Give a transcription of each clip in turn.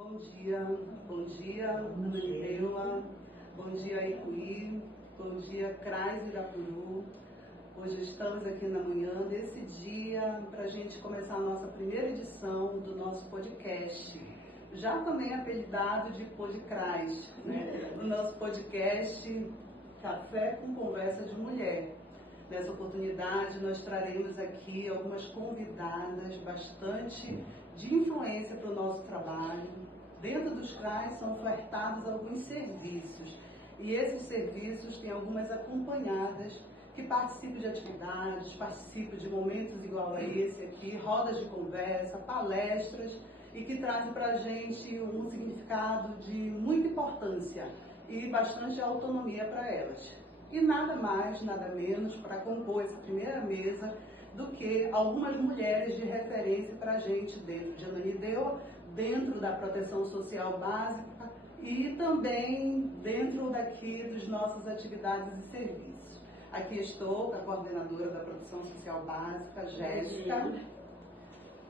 Bom dia, Ananindeua, bom dia, Ipuí, bom dia, CRAS Irapuru. Hoje estamos aqui na manhã desse dia para a gente começar a nossa primeira edição do nosso podcast, já também apelidado de Podcras, né? O nosso podcast Café com Conversa de Mulher. Nessa oportunidade, nós traremos aqui algumas convidadas bastante de influência para o nosso trabalho. Dentro dos CRAs são ofertados alguns serviços, e esses serviços têm algumas acompanhadas que participam de atividades, participam de momentos igual a esse aqui, rodas de conversa, palestras, e que trazem para a gente um significado de muita importância e bastante autonomia para elas. E nada mais, nada menos, para compor essa primeira mesa, do que algumas mulheres de referência para a gente dentro de Ananindeua, dentro da proteção social básica e também dentro daqui das nossas atividades e serviços. Aqui estou com a coordenadora da proteção social básica, Jéssica.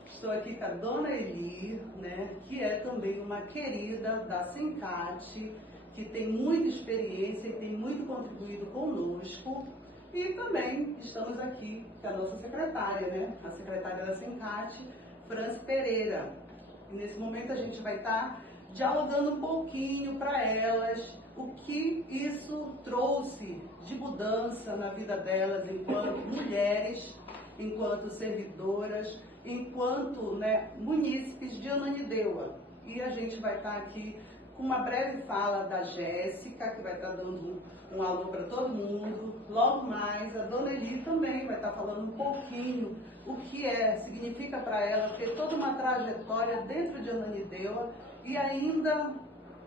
Estou aqui com a Dona Eli, né, que é também uma querida da Sencate, que tem muita experiência e tem muito contribuído conosco. E também estamos aqui com a nossa secretária, né? A secretária da Sencate, Franci Pereira. E nesse momento a gente vai estar dialogando um pouquinho para elas o que isso trouxe de mudança na vida delas enquanto mulheres, enquanto servidoras, enquanto, né, munícipes de Ananindeua. E a gente vai estar aqui com uma breve fala da Jéssica, que vai estar dando um alô para todo mundo. Logo mais, a Dona Eli também vai estar falando um pouquinho o que significa para ela ter toda uma trajetória dentro de Ananindeua e ainda,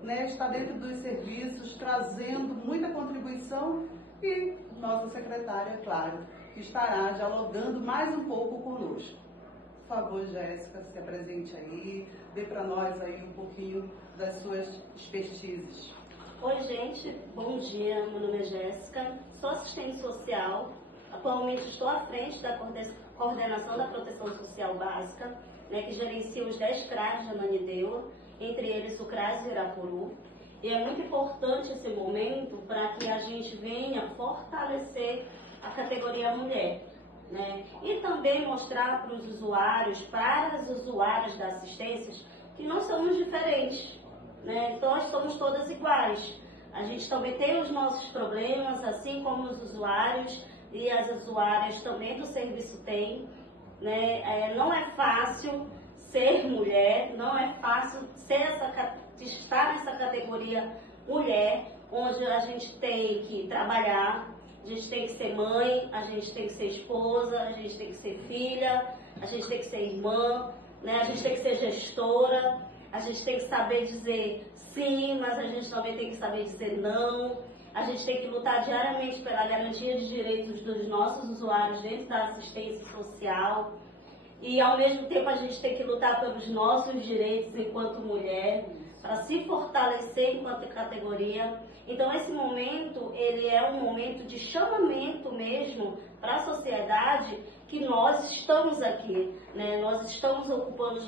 né, está dentro dos serviços, trazendo muita contribuição, e nossa secretária, claro, que estará dialogando mais um pouco conosco. Por favor, Jéssica, se apresente aí, dê para nós aí um pouquinho das suas expertises. Oi, gente, bom dia, meu nome é Jéssica, sou assistente social, atualmente estou à frente da coordenação da proteção social básica, né, que gerencia os 10 CRAs de Ananindeua, entre eles o CRAS Irapuru, e é muito importante esse momento para que a gente venha fortalecer a categoria mulher. Né? E também mostrar para os usuários, para as usuárias da assistência, que nós somos diferentes, né? Então nós somos todas iguais. A gente também tem os nossos problemas, assim como os usuários e as usuárias também do serviço têm, né? Não é fácil ser mulher, não é fácil estar nessa categoria mulher, onde a gente tem que trabalhar, a gente tem que ser mãe, a gente tem que ser esposa, a gente tem que ser filha, a gente tem que ser irmã, né? A gente tem que ser gestora, a gente tem que saber dizer sim, mas a gente também tem que saber dizer não. A gente tem que lutar diariamente pela garantia de direitos dos nossos usuários dentro da assistência social. E ao mesmo tempo a gente tem que lutar pelos nossos direitos enquanto mulher, para se fortalecer enquanto categoria. Então esse momento, ele é um momento de chamamento mesmo para a sociedade, que nós estamos aqui, né? Nós estamos ocupando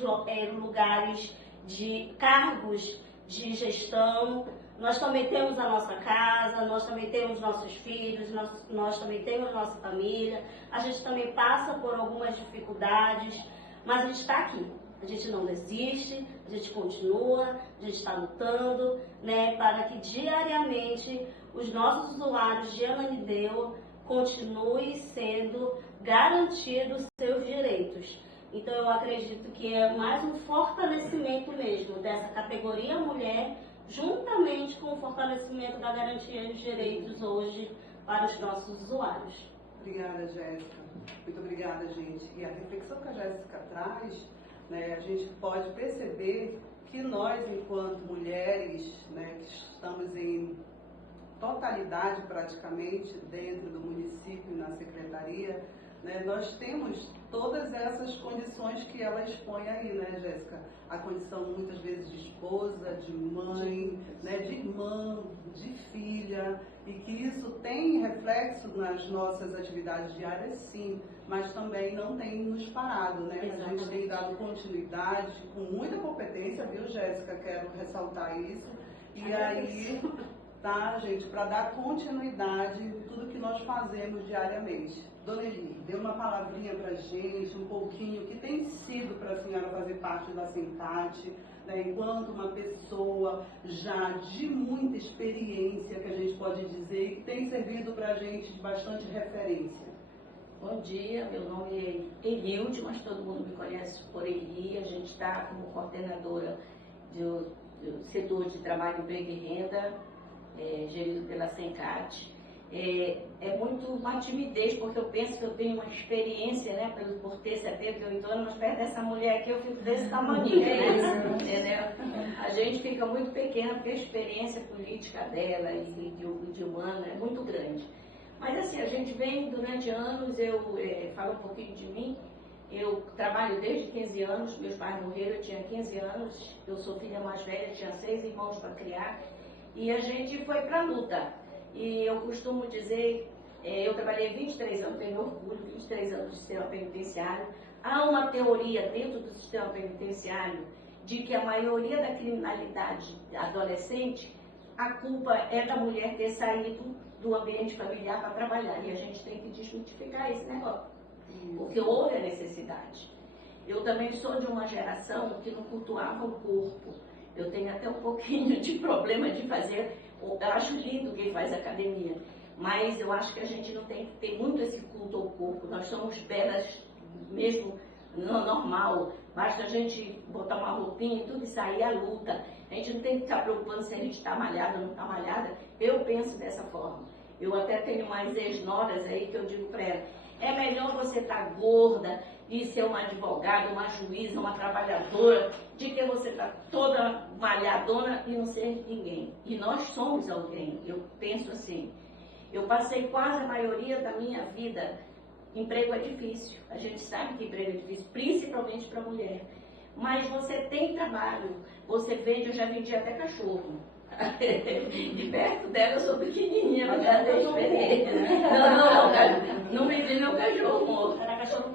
lugares de cargos de gestão, nós também temos a nossa casa, nós também temos nossos filhos, nós também temos nossa família, a gente também passa por algumas dificuldades, mas a gente está aqui. A gente não desiste, a gente continua, a gente está lutando, né, para que diariamente os nossos usuários de Ananindeua continuem sendo garantidos seus direitos. Então eu acredito que é mais um fortalecimento mesmo dessa categoria mulher, juntamente com o fortalecimento da garantia de direitos hoje para os nossos usuários. Obrigada, Jéssica. Muito obrigada, gente. E a reflexão que a Jéssica traz, né, a gente pode perceber que nós, enquanto mulheres, né, que estamos em totalidade praticamente dentro do município e na secretaria, né? Nós temos todas essas condições que ela expõe aí, né, Jéssica? A condição muitas vezes de esposa, de mãe, né, de irmã, de filha, e que isso tem reflexo nas nossas atividades diárias, sim, mas também não tem nos parado, né? Exatamente. A gente tem dado continuidade com muita competência, viu, Jéssica? Quero ressaltar isso. E aí, tá, gente, para dar continuidade em tudo que nós fazemos diariamente. Dona Eli, dê uma palavrinha para a gente, um pouquinho, que tem sido para a senhora fazer parte da Sencate, né, enquanto uma pessoa já de muita experiência, que a gente pode dizer, e que tem servido para a gente de bastante referência. Bom dia, meu nome é Elilde, mas todo mundo me conhece por Eli. A gente está como coordenadora do setor de trabalho, emprego e renda, gerido pela Sencate. É muito uma timidez, porque eu penso que eu tenho uma experiência, né, por ter 78 anos, mas perto dessa mulher aqui eu fico desse tamanho, né? Entendeu? A gente fica muito pequena porque a experiência política dela e de humana é muito grande. Mas assim, a gente vem durante anos, eu falo um pouquinho de mim, eu trabalho desde 15 anos, meus pais morreram, eu tinha 15 anos, eu sou filha mais velha, tinha 6 irmãos para criar, e a gente foi para a luta. E eu costumo dizer, eu trabalhei 23 anos, tenho orgulho, 23 anos de sistema penitenciário. Há uma teoria dentro do sistema penitenciário de que a maioria da criminalidade adolescente, a culpa é da mulher ter saído do ambiente familiar para trabalhar. E a gente tem que desmitificar esse negócio, porque houve a necessidade. Eu também sou de uma geração que não cultuava o corpo. Eu tenho até um pouquinho de problema de fazer. Eu acho lindo quem faz academia, mas eu acho que a gente não tem que ter muito esse culto ao corpo. Nós somos belas mesmo no normal, basta a gente botar uma roupinha e tudo e sair à luta. A gente não tem que ficar preocupando se a gente está malhada ou não está malhada. Eu penso dessa forma. Eu até tenho umas ex-noras aí que eu digo para ela, é melhor você estar gorda e ser uma advogada, uma juíza, uma trabalhadora, de que você estar toda malhadona e não ser ninguém. E nós somos alguém, eu penso assim. Eu passei quase a maioria da minha vida, emprego é difícil. A gente sabe que emprego é difícil, principalmente para mulher. Mas você tem trabalho, você vende, eu já vendi até cachorro. E perto dela eu sou pequenininha, mas já tenho experiência. Não vendi meu cachorro morto. Era cachorro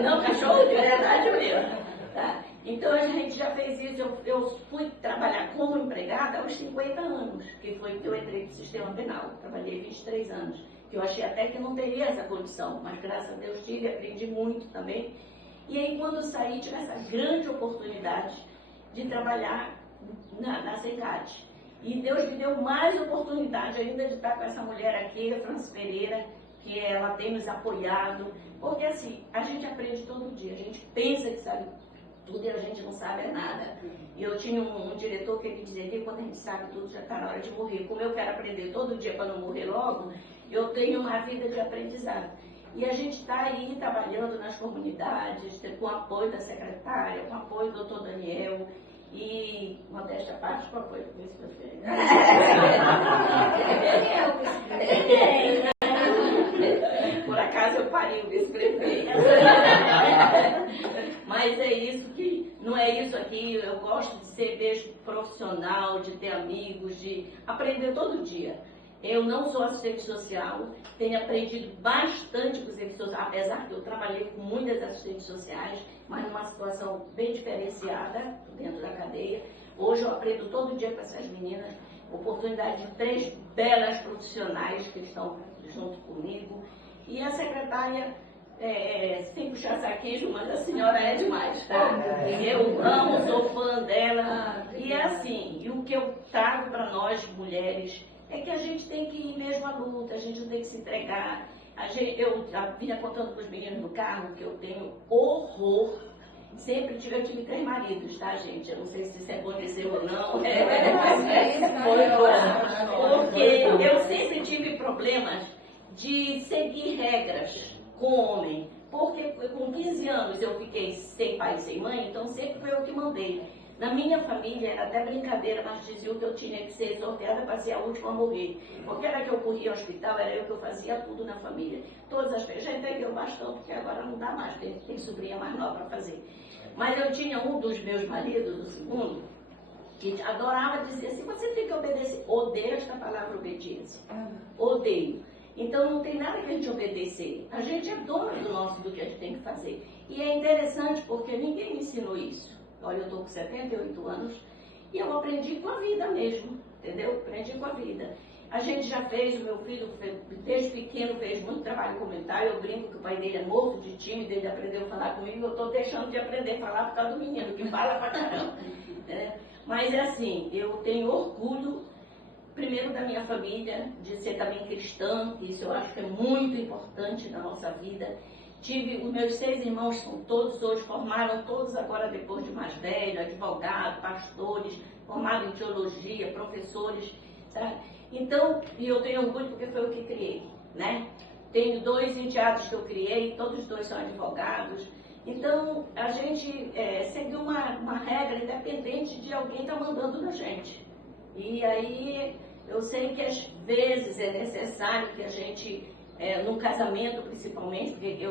não, cachorro de verdade mesmo. Tá? Então a gente já fez isso. Eu fui trabalhar como empregada aos 50 anos, que foi que eu entrei no sistema penal. Trabalhei 23 anos, que eu achei até que não teria essa condição, mas graças a Deus tive, aprendi muito também. E aí quando eu saí, tive essa grande oportunidade de trabalhar na Sencate. E Deus me deu mais oportunidade ainda de estar com essa mulher aqui, a Francis Pereira, que ela tem nos apoiado. Porque assim, a gente aprende todo dia, a gente pensa que sabe tudo e a gente não sabe nada. E eu tinha um diretor que ele dizia que quando a gente sabe tudo já está na hora de morrer. Como eu quero aprender todo dia para não morrer logo, eu tenho uma vida de aprendizado. E a gente está aí trabalhando nas comunidades, com o apoio da secretária, com o apoio do doutor Daniel. E, modéstia à parte, qual foi o vice-prefeito? Por acaso eu parei o vice-prefeito. Mas é isso que, não é isso aqui, eu gosto de ser mesmo profissional, de ter amigos, de aprender todo dia. Eu não sou assistente social, tenho aprendido bastante com os assistentes sociais, apesar que eu trabalhei com muitas assistentes sociais, mas numa situação bem diferenciada dentro da cadeia. Hoje eu aprendo todo dia com essas meninas, oportunidade de 3 belas profissionais que estão junto comigo. E a secretária, sem puxar saquismo, mas a senhora é demais, tá? Eu amo, sou fã dela. E é assim, e o que eu trago para nós, mulheres, é que a gente tem que ir mesmo à luta, a gente não tem que se entregar. Eu vinha contando para os meninos no carro que eu tenho horror. Eu tive 3 maridos, tá, gente? Eu não sei se isso é bom dizer ou não. Porque eu sempre tive problemas de seguir regras com homem. Porque com 15 anos eu fiquei sem pai e sem mãe, então sempre foi eu que mandei. Na minha família era até brincadeira, mas diziam que eu tinha que ser sorteada para ser a última a morrer. Porque era que eu corria ao hospital, era eu que eu fazia tudo na família. Todas as vezes, já entreguei o bastão, porque agora não dá mais, tem sobrinha mais nova para fazer. Mas eu tinha um dos meus maridos, o segundo, que adorava dizer assim, você tem que obedecer. Odeio esta palavra obediência. Odeio. Então não tem nada que a gente obedecer. A gente é dono do que a gente tem que fazer. E é interessante porque ninguém me ensinou isso. Olha, eu estou com 78 anos e eu aprendi com a vida mesmo, entendeu? Aprendi com a vida. A gente já fez, o meu filho, desde pequeno, fez muito trabalho comunitário. Eu brinco que o pai dele é morto de tímido, ele aprendeu a falar comigo. Eu estou deixando de aprender a falar por causa do menino, que fala pra caramba. Mas é assim, eu tenho orgulho, primeiro da minha família, de ser também cristã. Isso eu acho que é muito importante na nossa vida. Tive, os meus 6 irmãos são todos hoje, formaram todos agora depois de mais velho, advogados, pastores, formados em teologia, professores, sabe? Então, e eu tenho orgulho porque foi eu que criei, né? Tenho 2 enteados que eu criei, todos os 2 são advogados. Então, a gente seguiu uma regra independente de alguém estar mandando na gente. E aí, eu sei que às vezes é necessário que a gente, no casamento principalmente, porque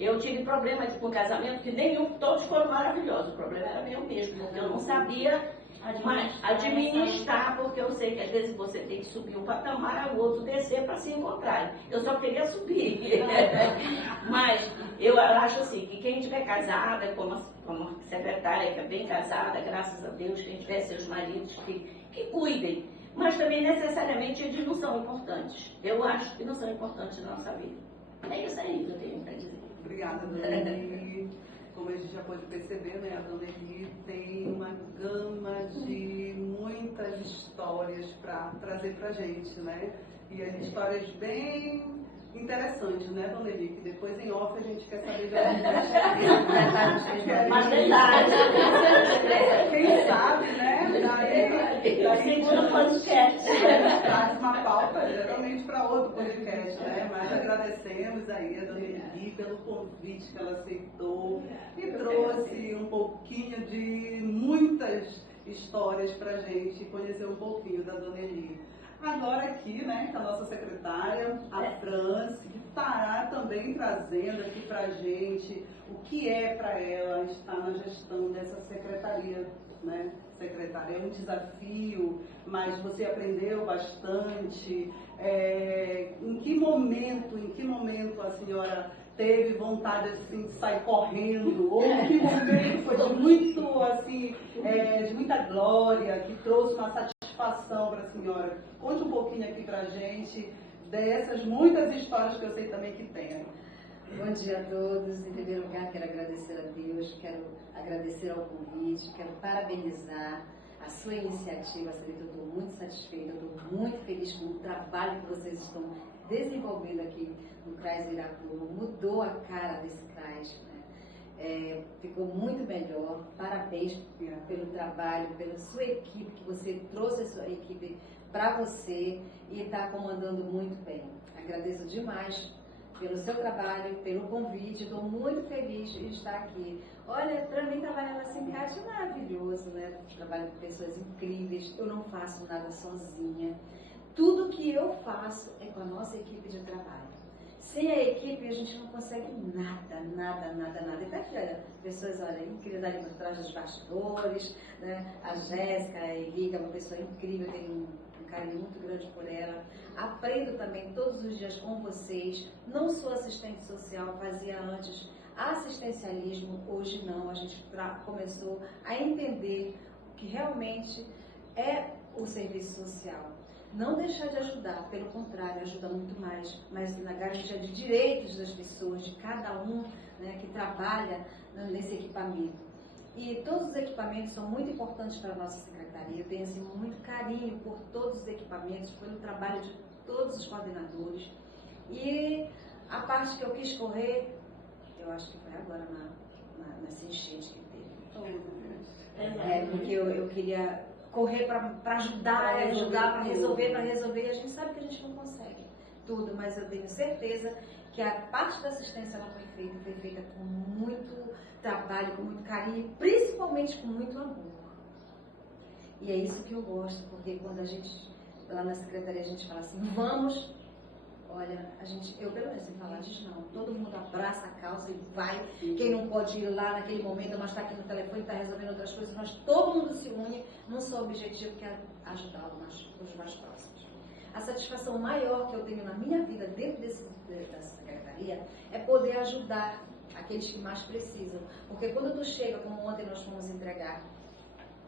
eu tive problema com casamento, que todos foram maravilhosos, o problema era meu mesmo, porque eu não sabia administrar, porque eu sei que às vezes você tem que subir um patamar, o outro descer para se encontrar. Eu só queria subir. Mas eu acho assim, que quem estiver casada, como a secretária que é bem casada, graças a Deus, quem tiver seus maridos que cuidem. Mas também necessariamente eles não são importantes. Eu acho que não são importantes na nossa vida. É isso aí que eu tenho para dizer. Obrigada, Dona Eli. Como a gente já pode perceber, né, a Dona Eli tem uma gama de muitas histórias para trazer para a gente, né? E as histórias bem interessantes, né, Dona Eli? Que depois em off a gente quer saber Mas verdade. Quem sabe, né? Daí Segundo podcast. traz uma pauta geralmente para outro podcast, né? Mas agradecemos aí a Dona Eli pelo convite que ela aceitou e trouxe um pouquinho de muitas histórias para a gente conhecer um pouquinho da Dona Eli. Agora aqui, né, com a nossa secretária, a Franci, que estará também trazendo aqui para a gente o que é para ela estar na gestão dessa secretaria, né? Secretária, é um desafio, mas você aprendeu bastante. Em que momento a senhora teve vontade assim, de sair correndo? Ou em que momento foi de muita glória, que trouxe uma satisfação para a senhora? Conte um pouquinho aqui para a gente dessas muitas histórias que eu sei também que tem. Bom dia a todos. Em primeiro lugar, quero agradecer a Deus, quero agradecer ao convite, quero parabenizar a sua iniciativa. Eu estou muito satisfeita, estou muito feliz com o trabalho que vocês estão desenvolvendo aqui no CRAS Irapuru. Mudou a cara desse CRAS, né? Ficou muito melhor. Parabéns pelo trabalho, pela sua equipe, que você trouxe a sua equipe para você e está comandando muito bem. Agradeço demais pelo seu trabalho, pelo convite. Estou muito feliz de estar aqui. Olha, para mim trabalhar na Sincate é maravilhoso, né? Trabalho com pessoas incríveis. Eu não faço nada sozinha. Tudo que eu faço é com a nossa equipe de trabalho. Sem a equipe a gente não consegue nada. E tá aqui, olha, pessoas, olha, incríveis ali por trás dos bastidores, né? A Jéssica, a Henrique é uma pessoa incrível, tenho um carinho muito grande por ela. Aprendo também todos os dias com vocês. Não sou assistente social, fazia antes assistencialismo, hoje não. A gente começou a entender o que realmente é o serviço social. Não deixar de ajudar, pelo contrário, ajuda muito mais, mas na garantia de direitos das pessoas, de cada um, né, que trabalha nesse equipamento. E todos os equipamentos são muito importantes para a nossa secretaria. Eu tenho assim, muito carinho por todos os equipamentos, pelo trabalho de todos os coordenadores. E a parte que eu quis correr, eu acho que foi agora nessa enchente que teve. Porque eu queria correr para ajudar, para resolver, e a gente sabe que a gente não consegue. tudo, mas eu tenho certeza que a parte da assistência ela foi feita com muito trabalho, com muito carinho, principalmente com muito amor. E é isso que eu gosto, porque quando a gente, lá na secretaria, a gente fala assim, vamos, olha, eu pelo menos sem falar, a gente não, todo mundo abraça a causa e vai, quem não pode ir lá naquele momento, mas está aqui no telefone, está resolvendo outras coisas, mas todo mundo se une num só objetivo, que é ajudar os mais próximos. A satisfação maior que eu tenho na minha vida dentro da secretaria é poder ajudar aqueles que mais precisam. Porque quando tu chega, como ontem nós fomos entregar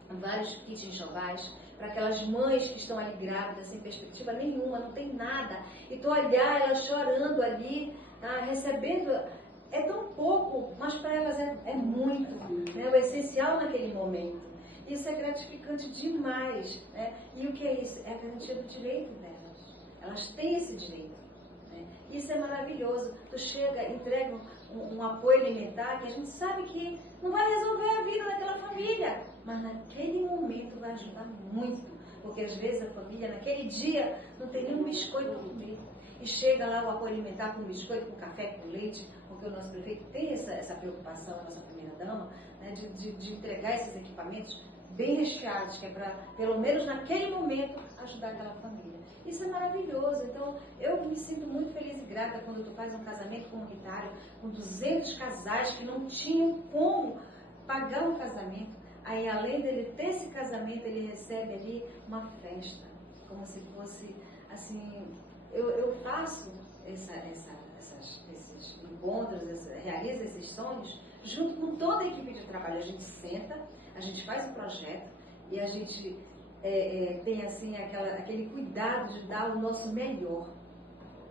vários kits enxovais para aquelas mães que estão ali grávidas, sem perspectiva nenhuma, não tem nada, e tu olhar elas chorando ali, tá, recebendo, é tão pouco, mas para elas é muito, né, o essencial naquele momento. Isso é gratificante demais, né? E o que é isso? É a garantia do direito delas. Elas têm esse direito, né? Isso é maravilhoso. Tu chega, entrega um apoio alimentar que a gente sabe que não vai resolver a vida daquela família, mas naquele momento vai ajudar muito, porque às vezes a família naquele dia não tem nenhum biscoito para comer. E chega lá o apoio alimentar com biscoito, com café, com leite, porque o nosso prefeito tem essa preocupação, a nossa primeira-dama, né, de entregar esses equipamentos bem recheados, que é para, pelo menos naquele momento, ajudar aquela família. Isso é maravilhoso. Então, eu me sinto muito feliz e grata quando tu faz um casamento comunitário com 200 casais que não tinham como pagar um casamento. Aí, além dele ter esse casamento, ele recebe ali uma festa, como se fosse, assim, eu faço esses encontros, realizo esses sonhos, junto com toda a equipe de trabalho. A gente senta, a gente faz um projeto e a gente tem assim aquele cuidado de dar o nosso melhor.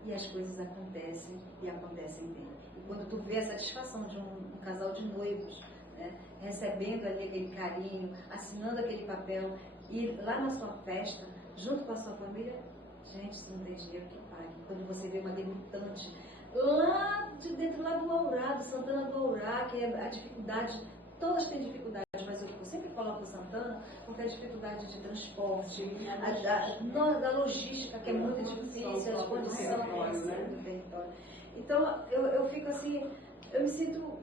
E as coisas acontecem e acontecem bem. E quando tu vê a satisfação de um casal de noivos, né, recebendo ali aquele carinho, assinando aquele papel, e lá na sua festa, junto com a sua família, gente, isso não tem dinheiro que pague. Quando você vê uma debutante lá de dentro lá do Aurá, do Santana do Aurá, que é a dificuldade, todas têm dificuldades, mas eu sempre coloco o Santana porque a dificuldade de transporte, da logística, que é muito difícil, as condições do território. Então, eu fico assim, eu me sinto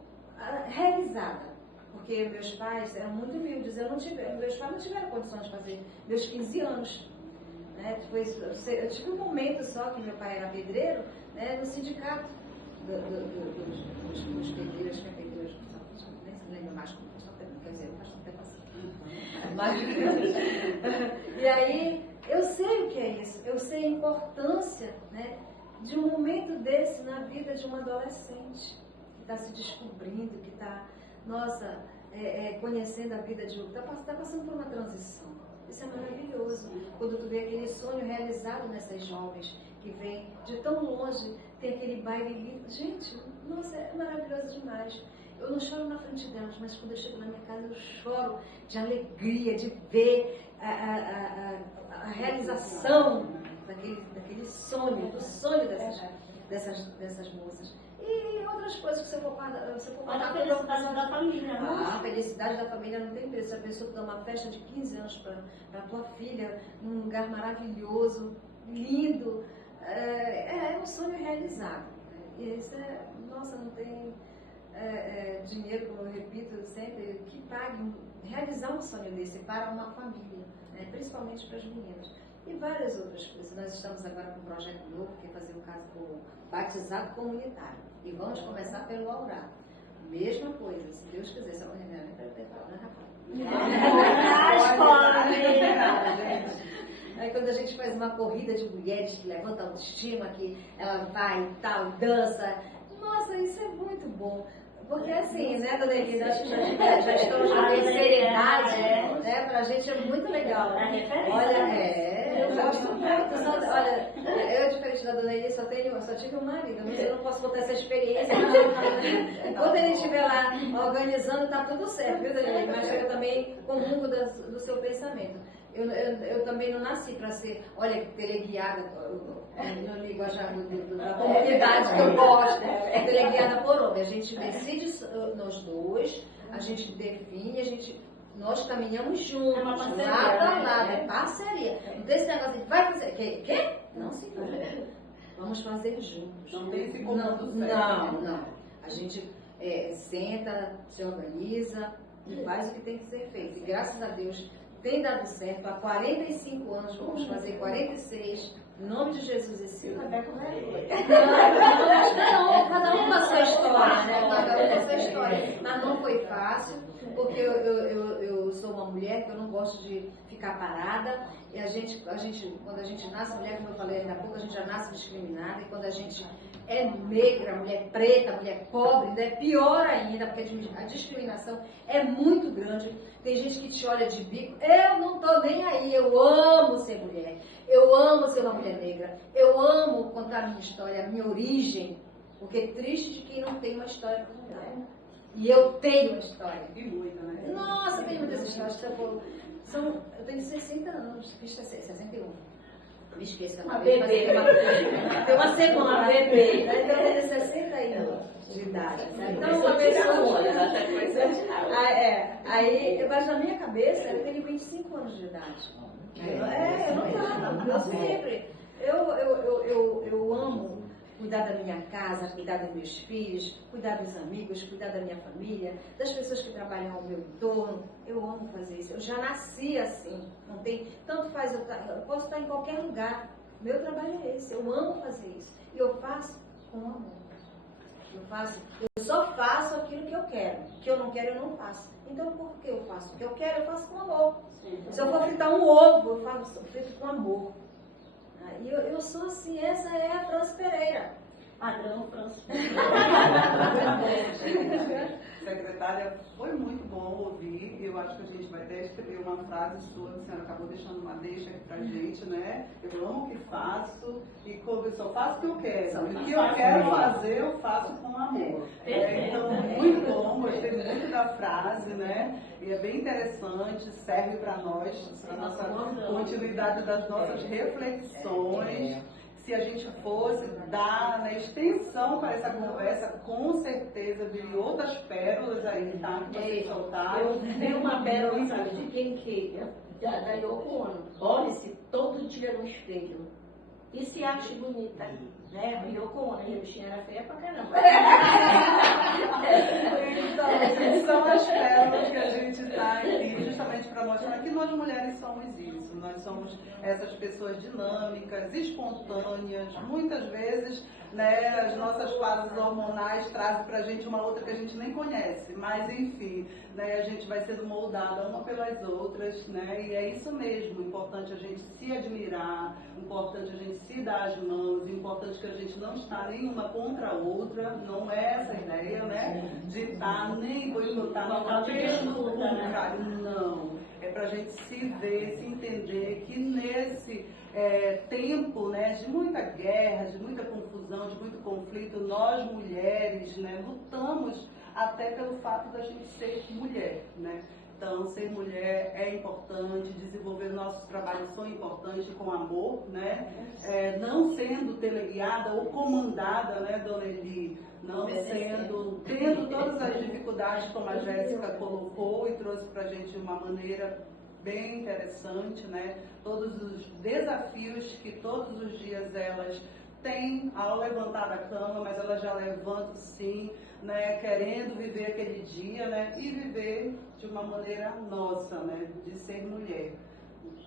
realizada, porque meus pais eram muito humildes, meus pais não tiveram condições de fazer meus 15 anos. Né? Depois, eu tive um momento só que meu pai era pedreiro, né, no sindicato dos pedreiros, que é pedreiros, nem se lembra mais como faz tanto tempo, quer dizer, faz tanto tempo assim. Mas, e aí, eu sei o que é isso, eu sei a importância, né, de um momento desse na vida de uma adolescente que está se descobrindo, que está, conhecendo a vida de outro, está passando por uma transição. Isso é maravilhoso, quando tu vê aquele sonho realizado nessas jovens que vêm de tão longe, tem aquele baile lindo. Gente, nossa, é maravilhoso demais. Eu não choro na frente delas, mas quando eu chego na minha casa eu choro de alegria, de ver a realização daquele sonho, do sonho dessas moças. E outras coisas que você for a felicidade da família. A felicidade da família não tem preço. A pessoa dá uma festa de 15 anos para a tua filha, num lugar maravilhoso, lindo. É um sonho realizado. E isso nossa, não tem dinheiro, como eu repito sempre, que pague realizar um sonho desse para uma família, né? Principalmente para as meninas. E várias outras coisas. Nós estamos agora com um projeto novo, que é fazer um batizado comunitário. E vamos começar pelo Aurá. Mesma coisa, se Deus quiser. Essa mulher não é perpétua, né, rapaz? Aí quando a gente faz uma corrida de mulheres que levanta a autoestima, que ela vai e tal, dança. Nossa, isso é muito bom. Porque assim, né, dona Elisa, acho que já estamos na terceira idade, né? Pra gente é muito legal. Olha, eu gosto muito. Olha, eu, diferente da dona Elisa, só tive um marido, mas eu não posso contar essa experiência. Quando ele estiver lá organizando, tá tudo certo, viu, dona Elisa? Mas eu também comungo do seu pensamento. Eu também não nasci para ser, olha, teleguiada, no linguajar da comunidade que eu gosto, teleguiada por homem. A gente decide, nós dois, a gente define, nós caminhamos juntos, lado a lado, é parceria. Não tem esse negócio de vai fazer, quê? Não, senhor. vamos fazer juntos. Não tem esse comando certo. Não. A gente senta, se organiza e faz o que tem que ser feito. E graças a Deus tem dado certo. Há 45 anos, vamos fazer 46. Em nome de Jesus esse ano. Até com vergonha. Não, cada um com a sua história, né? Cada um com a sua história. Mas não foi fácil, porque eu sou uma mulher que eu não gosto de ficar parada. E quando a gente nasce mulher, como eu falei ainda há pouco, a gente já nasce discriminada. E quando a gente é negra, mulher preta, mulher pobre, ainda é pior ainda, porque a discriminação é muito grande. Tem gente que te olha de bico. Eu não tô nem aí, eu amo ser mulher. Eu amo ser uma mulher negra. Eu amo contar a minha história, a minha origem. Porque é triste de quem não tem uma história para contar. E eu tenho uma história. E muita, né? Nossa, tem muitas histórias. Eu tenho 60 anos, fiz 61. Me esqueça. Uma bebê. Tem uma semana. Uma bebê. Então eu tenho 61 de idade. Então uma pessoa... Mas na minha cabeça eu tenho 25 anos de idade. Eu não falo, eu sempre. Eu amo cuidar da minha casa, cuidar dos meus filhos, cuidar dos amigos, cuidar da minha família, das pessoas que trabalham ao meu entorno. Eu amo fazer isso. Eu já nasci assim. Não tem, tanto faz, eu posso estar em qualquer lugar. Meu trabalho é esse. Eu amo fazer isso. E eu faço com amor. Eu só faço aquilo que eu quero. O que eu não quero, eu não faço. Então, por que eu faço? O que eu quero, eu faço com amor. Se eu for fritar um ovo, eu frito com amor. E eu sou assim, essa é a Franci Pereira. Padrão Franci Pereira. Secretária, foi muito bom ouvir. Eu acho que a gente vai até escrever uma frase sua, a senhora acabou deixando uma deixa aqui pra gente, né? Eu amo o que faço e como eu só faço o que eu quero. O que eu quero fazer, eu faço com amor. Então, muito bom, gostei muito da frase, né? E é bem interessante, serve para nós, para a nossa continuidade das nossas reflexões. Se a gente fosse dar extensão para essa conversa, com certeza viria outras pérolas aí, tá? Que vocês soltaram. Eu vi uma pérola, sabe, de quem que? Da Yoko Ono. Olhe-se todo dia no espelho e se ache bonita. Né? A Yoko Ono, a bichinha era feia pra caramba. Então, são as pérolas que a gente está aqui justamente para mostrar que nós mulheres somos isso. Nós somos essas pessoas dinâmicas, espontâneas, muitas vezes, né, as nossas fases hormonais trazem para a gente uma outra que a gente nem conhece, mas enfim, né, a gente vai sendo moldada uma pelas outras, né, e é isso mesmo, importante a gente se admirar, importante a gente se dar as mãos, importante que a gente não está nenhuma contra a outra, não é essa a ideia, né, de estar nem boicotar, não. É para a gente se ver, se entender que nesse tempo, né, de muita guerra, de muita confusão, de muito conflito, nós mulheres, né, lutamos até pelo fato da gente ser mulher, né? Então, ser mulher é importante, desenvolver nossos trabalhos são importantes com amor, né? Não sendo teleguiada ou comandada, né, Dona Eli? Não sendo, tendo todas as dificuldades, como a Jéssica colocou e trouxe para a gente de uma maneira bem interessante, né? Todos os desafios que todos os dias elas têm ao levantar da cama, mas elas já levantam sim, né? Querendo viver aquele dia, né? E viver de uma maneira nossa, né? De ser mulher.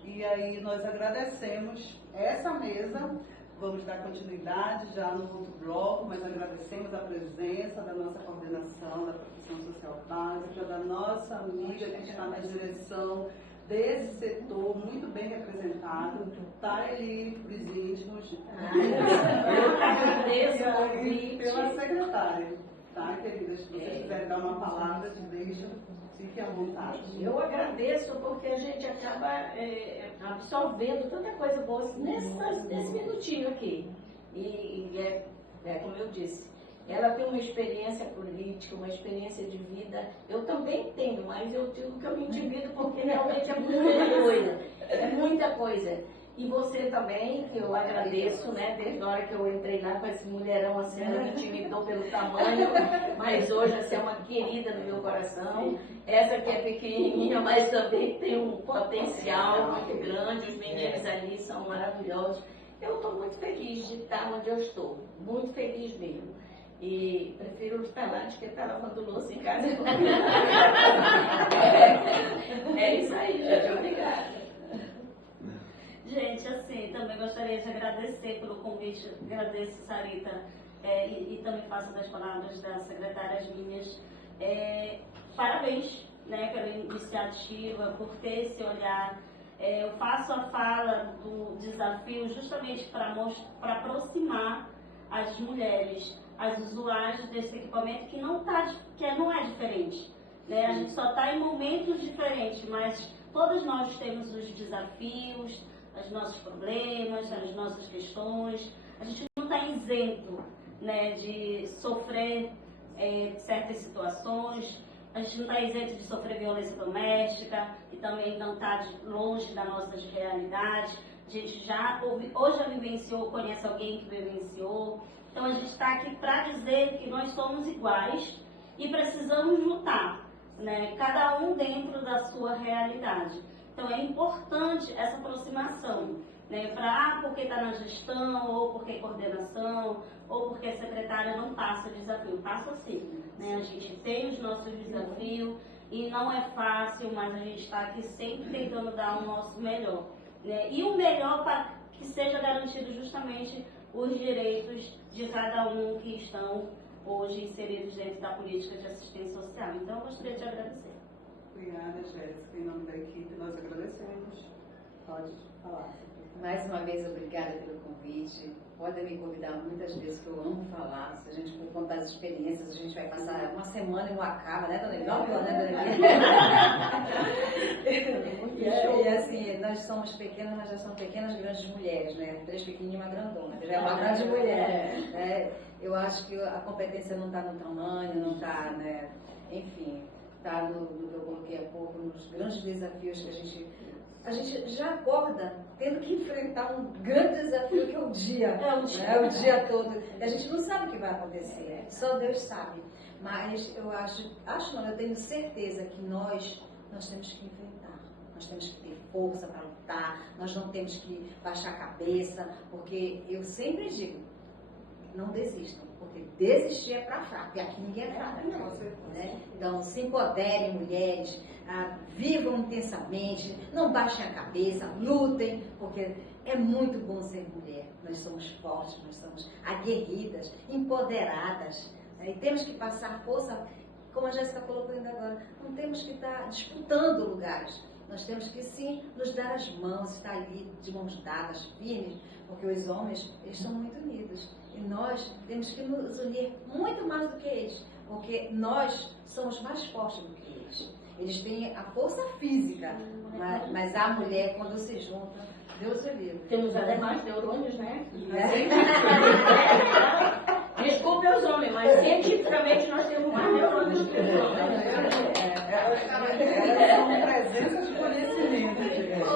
E aí nós agradecemos essa mesa. Vamos dar continuidade já no outro bloco, mas agradecemos a presença da nossa coordenação da Proteção Social Básica, da nossa amiga que está na direção desse setor muito bem representado, tá ali os íntimos. Eu agradeço o convite pela secretária, tá, queridas? Se vocês quiserem dar uma palavra, deixa, fique à vontade. Eu agradeço porque a gente acaba absorvendo tanta coisa boa nesse minutinho aqui. E como eu disse, ela tem uma experiência política, uma experiência de vida. Eu também tenho, mas eu digo que eu me divido porque realmente é muita coisa. É muita coisa. E você também, que eu agradeço, né? Desde a hora que eu entrei lá com esse mulherão assim, ela me intimidou pelo tamanho, mas hoje você é uma querida no meu coração. Essa que é pequenininha, mas também tem um potencial muito grande. Os meninos ali são maravilhosos. Eu estou muito feliz de estar onde eu estou, muito feliz mesmo. E prefiro estar lá do que estar lavando louça em casa. É isso aí, gente. Obrigada. Gente, assim, também gostaria de agradecer pelo convite, agradeço, Sarita, e também faço das palavras das secretárias minhas. Parabéns, né, pela iniciativa, por ter esse olhar. Eu faço a fala do desafio justamente para aproximar as mulheres, as usuárias desse equipamento que não é diferente. Né? A gente só está em momentos diferentes, mas todas nós temos os desafios, os nossos problemas, as nossas questões. A gente não está isento, né, de sofrer certas situações. A gente não está isento de sofrer violência doméstica e também não está longe das nossas realidades. A gente ou já vivenciou, conhece alguém que vivenciou. Então a gente está aqui para dizer que nós somos iguais e precisamos lutar, né? Cada um dentro da sua realidade. Então é importante essa aproximação, né? Porque está na gestão, ou porque coordenação, ou porque a secretária não passa desafio. Passa sim, né? A gente tem os nossos desafios e não é fácil, mas a gente está aqui sempre tentando dar o nosso melhor, né? E o melhor para que seja garantido justamente os direitos de cada um que estão hoje inseridos dentro da política de assistência social. Então, eu gostaria de agradecer. Obrigada, Jéssica. Em nome da equipe, nós agradecemos. Pode falar. Mais uma vez, obrigada pelo convite. Podem me convidar muitas vezes, que eu amo falar. Se a gente for contar as experiências, a gente vai passar uma semana e não acaba, né, dona Elida? Não, né, e assim, nós somos pequenas, mas já são pequenas, grandes mulheres, né? 3 pequenininhas e uma grandona. Já é uma grande mulher. Né? Eu acho que a competência não está no tamanho, não está, né? Enfim, está no que eu coloquei há pouco, nos grandes desafios que a gente já acorda tendo que enfrentar um grande desafio que é o dia. O dia todo. E a gente não sabe o que vai acontecer, só Deus sabe. Mas eu eu tenho certeza que nós temos que enfrentar. Nós temos que ter força para lutar, nós não temos que baixar a cabeça, porque eu sempre digo, não desistam, porque desistir é para fraco, e aqui ninguém é fraco, não. Né? Então, se empoderem, mulheres, vivam intensamente, não baixem a cabeça, lutem, porque é muito bom ser mulher. Nós somos fortes, nós somos aguerridas, empoderadas, né? E temos que passar força, como a Jéssica colocou ainda agora, não temos que estar disputando lugares. Nós temos que, sim, nos dar as mãos, estar ali de mãos dadas, firmes, porque os homens, eles são muito unidos. E nós temos que nos unir muito mais do que eles, porque nós somos mais fortes do que eles. Eles têm a força física, mas a mulher, quando se junta, Deus é livre. Temos até mais neurônios, né? Desculpe os homens, mas cientificamente nós temos mais neurônios que os homens. Elas são presença de conhecimento.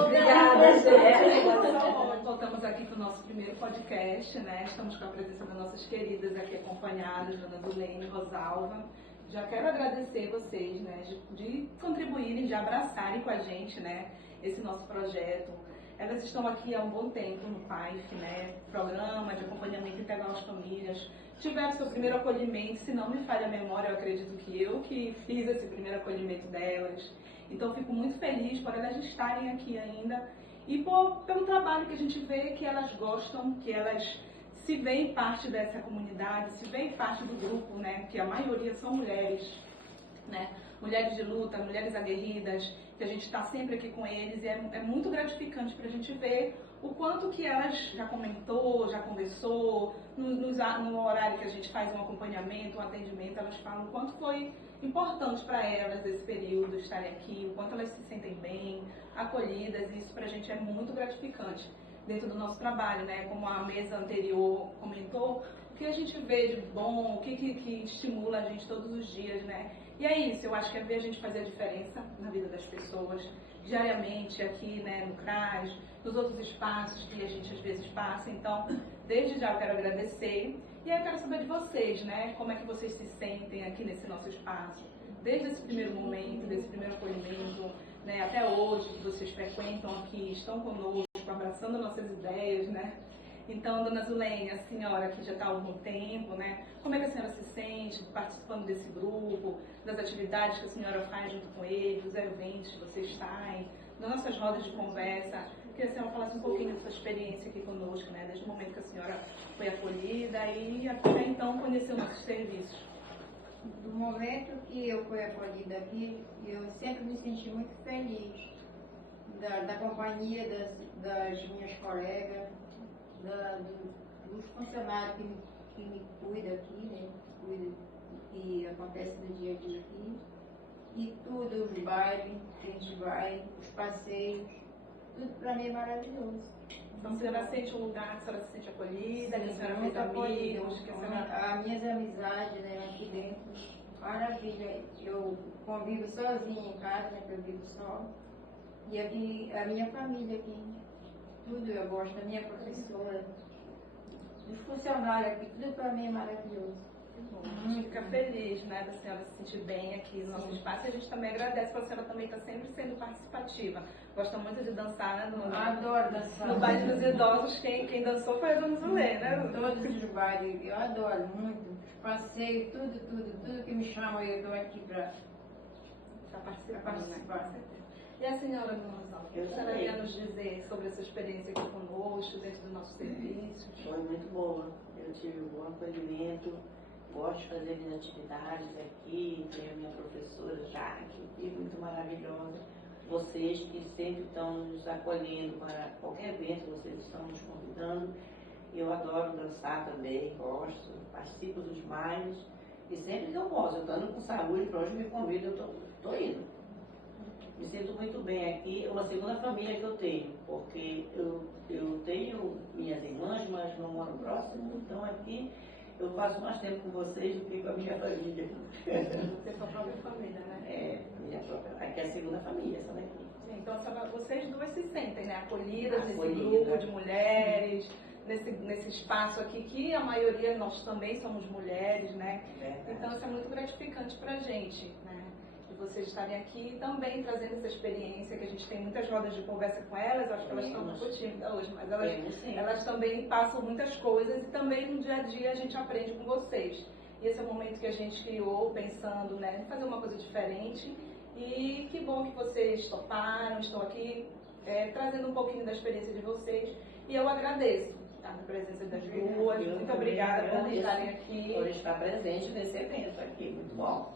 Obrigada, gente. Voltamos aqui para o nosso primeiro podcast, né? Estamos com a presença das nossas queridas aqui acompanhadas, Dona Dulene, Rosalva. Já quero agradecer vocês, né? De contribuírem, de abraçarem com a gente, né? Esse nosso projeto. Elas estão aqui há um bom tempo no PAIF, né? Programa de acompanhamento integral às famílias. Tiveram seu primeiro acolhimento, se não me falha a memória, eu acredito que eu que fiz esse primeiro acolhimento delas. Então, fico muito feliz por elas estarem aqui ainda e pelo trabalho que a gente vê que elas gostam, que elas se veem parte dessa comunidade, se veem parte do grupo, né? Que a maioria são mulheres, né? Mulheres de luta, mulheres aguerridas, que a gente está sempre aqui com eles e é muito gratificante para a gente ver o quanto que elas já comentou, já conversou, no horário que a gente faz um acompanhamento, um atendimento, elas falam o quanto foi importante para elas esse período estarem aqui, o quanto elas se sentem bem, acolhidas, e isso para a gente é muito gratificante dentro do nosso trabalho, né? Como a mesa anterior comentou, o que a gente vê de bom, o que estimula a gente todos os dias, né? E é isso, eu acho que é ver a gente fazer a diferença na vida das pessoas, diariamente, aqui, né, no CRAS, nos outros espaços que a gente às vezes passa. Então, desde já eu quero agradecer e eu quero saber de vocês, né, como é que vocês se sentem aqui nesse nosso espaço, desde esse primeiro momento, desse primeiro acolhimento, né, até hoje, que vocês frequentam aqui, estão conosco, abraçando nossas ideias, né. Então, dona Zulene, a senhora que já está há algum tempo, né? Como é que a senhora se sente participando desse grupo, das atividades que a senhora faz junto com ele, dos eventos que vocês saem, das nossas rodas de conversa? Queria que a senhora falasse um pouquinho da sua experiência aqui conosco, né? Desde o momento que a senhora foi acolhida e até então conheceu nossos serviços. Do momento que eu fui acolhida aqui, eu sempre me senti muito feliz da companhia das minhas colegas, dos funcionários que me cuidam aqui, né? Cuidam do que acontece no dia a dia aqui. E tudo, os bailes que a gente vai, os passeios, tudo para mim é maravilhoso. Então, a senhora sente um lugar que a senhora se sente acolhida, que a senhora fez muito acolhida. amigos, que a senhora... As minhas amizades, né, aqui dentro, maravilha. Eu convivo sozinha em casa, né, que eu vivo só. E aqui, a minha família aqui, tudo eu gosto, da minha professora, dos funcionários aqui, tudo para mim é maravilhoso. A gente fica feliz, né, da senhora se sentir bem aqui no nosso espaço, e a gente também agradece porque a senhora também está sempre sendo participativa. Gosta muito de dançar, né, Adoro dançar. No baile dos idosos, quem dançou foi a dona Zulene, né? Todos os bailes, eu adoro muito. Os passeios, tudo que me chama, eu estou aqui para participar. E a senhora, dona Rosalva, o que a senhora ia nos dizer sobre essa experiência aqui conosco, dentro do nosso serviço? Foi muito boa. Eu tive um bom acolhimento, gosto de fazer minhas atividades aqui, tenho minha professora Jaque, que é muito maravilhosa. Vocês que sempre estão nos acolhendo para qualquer evento, vocês estão nos convidando. Eu adoro dançar também, gosto, participo dos bailes. E sempre que eu posso, eu estando com saúde, para hoje me convido, eu estou indo. Me sinto muito bem aqui, é uma segunda família que eu tenho, porque eu tenho minhas irmãs, mas não moro próximo, então aqui eu passo mais tempo com vocês do que com a minha família. Você é sua própria família, né? É, minha própria, aqui é a segunda família, essa daqui. Então, vocês duas se sentem, né, acolhidas nesse Acolhida. grupo de mulheres, nesse espaço aqui, que a maioria nós também somos mulheres, né? Então, isso é muito gratificante pra gente, né? De vocês estarem aqui e também trazendo essa experiência, que a gente tem muitas rodas de conversa com elas, acho que elas estão um pouco tímidas hoje, mas elas também passam muitas coisas e também no dia a dia a gente aprende com vocês. E esse é o momento que a gente criou, pensando, né, em fazer uma coisa diferente. E que bom que vocês toparam, estão aqui trazendo um pouquinho da experiência de vocês. E eu agradeço a presença das duas. Muito obrigada por estarem aqui. Por estar presente nesse evento aqui. Muito bom.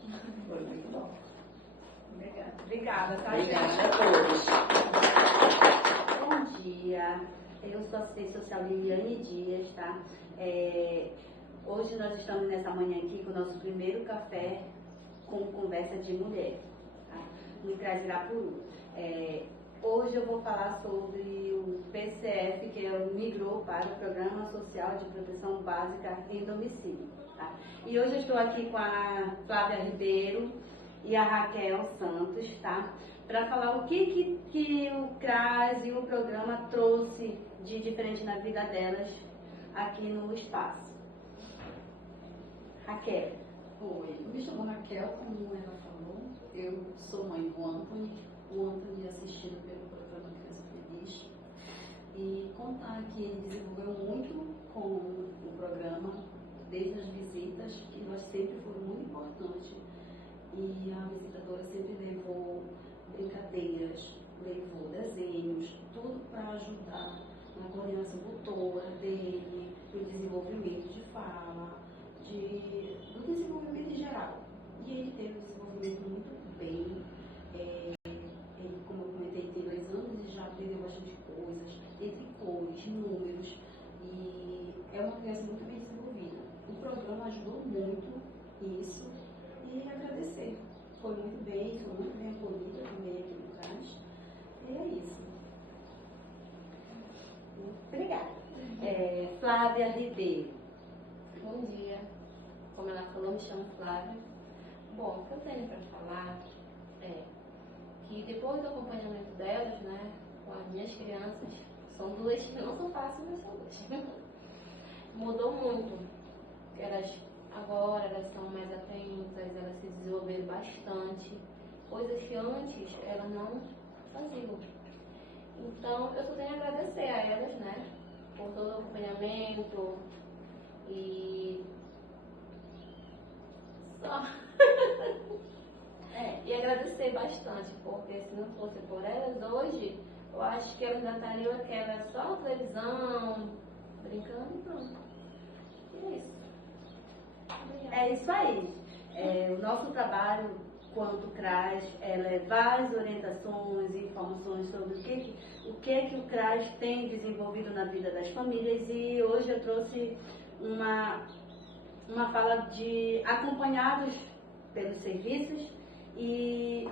Foi muito bom. Obrigada, tá, Obrigada gente? a todos. Bom dia, eu sou assistente social Liliane Dias, tá? Hoje nós estamos nessa manhã aqui com o nosso primeiro café com conversa de mulher, tá? No CRAS Irapuru. Hoje eu vou falar sobre o PCF, que migrou para o Programa Social de Proteção Básica em Domicílio, tá? E hoje eu estou aqui com a Flávia Ribeiro e a Raquel Santos, tá? Para falar o que o CRAS e o programa trouxe de diferente na vida delas aqui no espaço. Raquel. Oi, eu me chamo Raquel, como ela falou. Eu sou mãe do Anthony. O Anthony é assistido pelo programa Criança Feliz. E contar que ele desenvolveu muito com o programa, desde as visitas, que nós sempre foram muito importantes. E a visitadora sempre levou brincadeiras, levou desenhos, tudo para ajudar na coordenação motora dele, no desenvolvimento de fala, do desenvolvimento em geral. E ele teve um desenvolvimento muito bem. Ele, como eu comentei, tem 2 anos e já aprendeu bastante coisas, entre cores, números, e é uma criança muito bem desenvolvida. O programa ajudou muito nisso. E agradecer. Foi muito bem acolhida também aqui no CRAS. E é isso. Obrigada. Flávia Ribeiro. Bom dia. Como ela falou, me chamo Flávia. Bom, o que eu tenho para falar é que depois do acompanhamento delas, né, com as minhas crianças, são 2 que não são fáceis, mas são 2. Mudou muito. Agora elas são mais atentas, elas se desenvolveram bastante, coisas que antes elas não faziam. Então eu só tenho a agradecer a elas, né, por todo o acompanhamento e só. E agradecer bastante, porque se não fosse por elas, hoje eu acho que elas ainda estariam aquela só na televisão, brincando e pronto. E é isso. Obrigada. É isso aí. O nosso trabalho, quanto CRAS, é levar as orientações e informações sobre o que o CRAS tem desenvolvido na vida das famílias, e hoje eu trouxe uma fala de acompanhados pelos serviços, e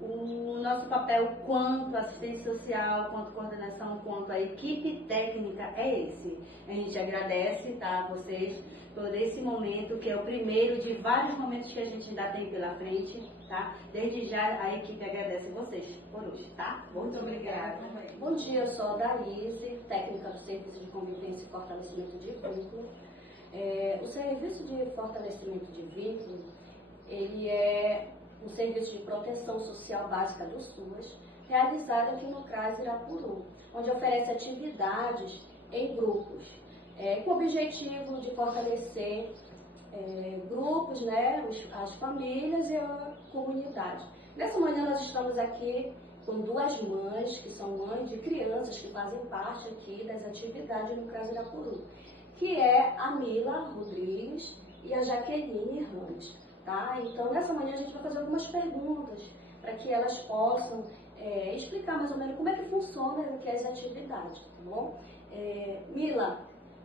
o nosso papel quanto assistência social, quanto coordenação, quanto a equipe técnica é esse. A gente agradece, tá, a vocês por esse momento, que é o primeiro de vários momentos que a gente ainda tem pela frente, tá? Desde já a equipe agradece vocês por hoje, tá? Muito obrigada. Bom dia, eu sou a Dalise, técnica do Serviço de Convivência e Fortalecimento de Vínculo. O Serviço de Fortalecimento de Vínculo, ele é um serviço de proteção social básica do SUAS, realizado aqui no CRAS Irapuru, onde oferece atividades em grupos, com o objetivo de fortalecer grupos, né, as famílias e a comunidade. Nessa manhã nós estamos aqui com duas mães, que são mães de crianças que fazem parte aqui das atividades no CRAS Irapuru, que é a Mila Rodrigues e a Jaqueline Ramos. Tá? Então, nessa manhã a gente vai fazer algumas perguntas para que elas possam explicar mais ou menos como é que funciona aqui as atividades, tá bom? Mila,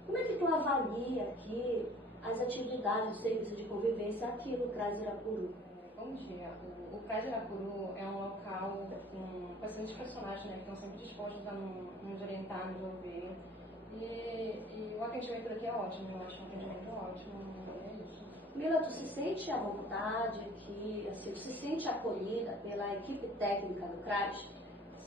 como é que tu avalia aqui as atividades do Serviço de Convivência aqui no CRAS Irapuru? Bom dia. O CRAS Irapuru é um local com bastante personagens, né, que estão sempre dispostos a nos orientar, nos ouvir. E o atendimento daqui é ótimo, eu acho um atendimento ótimo. É isso. Mila, tu se sente à vontade aqui, assim, tu se sente acolhida pela equipe técnica do CRAS?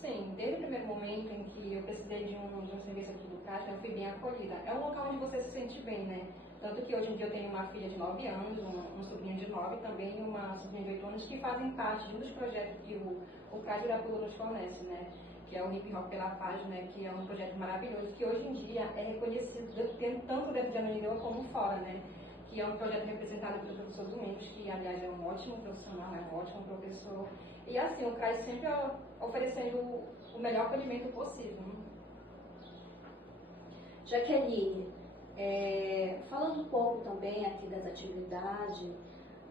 Sim, desde o primeiro momento em que eu precisei de um serviço aqui do CRAS, eu fui bem acolhida. É um local onde você se sente bem, né? Tanto que hoje em dia eu tenho uma filha de 9 anos, um sobrinho de 9 e também uma sobrinha de 8 anos que fazem parte de um dos projetos que o CRAS Irapuru nos fornece, né? Que é o Hip Hop pela Paz, né? Que é um projeto maravilhoso, que hoje em dia é reconhecido tanto dentro de Ananindeua como fora, né? Que é um projeto representado pelo professor Domingos, que aliás é um ótimo profissional, é um ótimo professor. E assim, o CRAS sempre oferecendo o melhor acolhimento possível. Jaqueline, falando um pouco também aqui das atividades,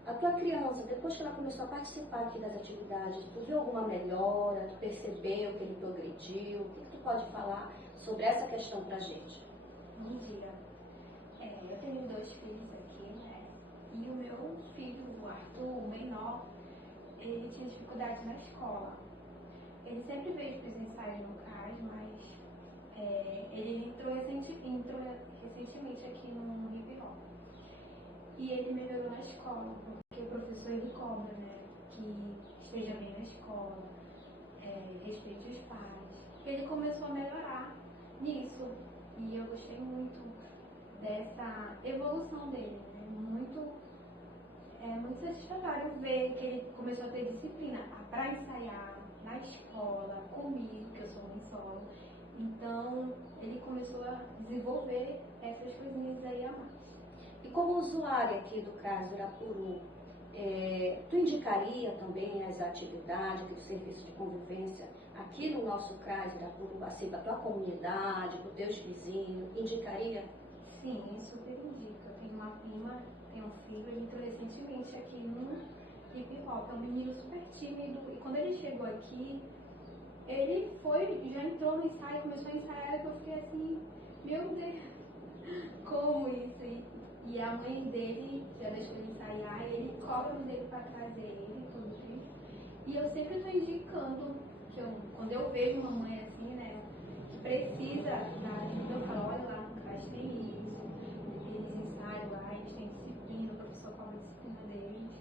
a tua criança, depois que ela começou a participar aqui das atividades, tu viu alguma melhora, tu percebeu que ele progrediu? O que tu pode falar sobre essa questão pra gente? Bom dia. Eu tenho 2 filhos aqui, né? E o meu filho, o Arthur, o menor, ele tinha dificuldade na escola. Ele sempre veio para os ensaios no CRAS, mas ele entrou recentemente aqui no Hip Hop. E ele melhorou na escola, porque o professor ele cobra, né? Que esteja bem na escola, respeite os pais. Ele começou a melhorar nisso. E eu gostei muito dessa evolução dele, né? Muito satisfatório ver que ele começou a ter disciplina para ensaiar na escola, comigo, que eu sou mãe solo. Então, ele começou a desenvolver essas coisinhas aí a mais. E como usuária aqui do CRAS Irapuru, tu indicaria também as atividades aqui do Serviço de Convivência aqui no nosso CRAS Irapuru, assim, para a tua comunidade, para os teus vizinhos, indicaria? Sim, super indico. Eu tenho uma prima, tenho um filho, ele entrou recentemente aqui no Hip Hop, é um menino super tímido, e quando ele chegou aqui, ele já entrou no ensaio, começou a ensaiar, e eu fiquei assim, meu Deus, como isso? E a mãe dele já deixou ele ensaiar, e ele cobra dele para trazer ele todo dia. E eu sempre estou indicando, quando eu vejo uma mãe assim, né, que precisa da ajuda, eu falo, olha lá, no CRAS tem isso, eles ensaiam lá, eles têm disciplina, o professor cobra a disciplina deles.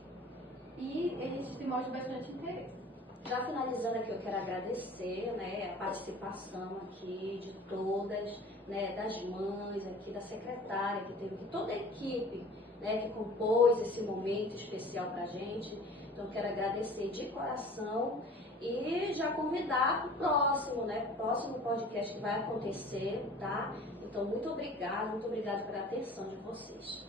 E eles demonstram bastante interesse. Já finalizando aqui, eu quero agradecer, né, a participação aqui de todas, né, das mães aqui, da secretária que teve aqui, toda a equipe, né, que compôs esse momento especial para a gente. Então, quero agradecer de coração e já convidar para o próximo, né? Para o próximo podcast que vai acontecer, tá? Então, muito obrigada pela atenção de vocês.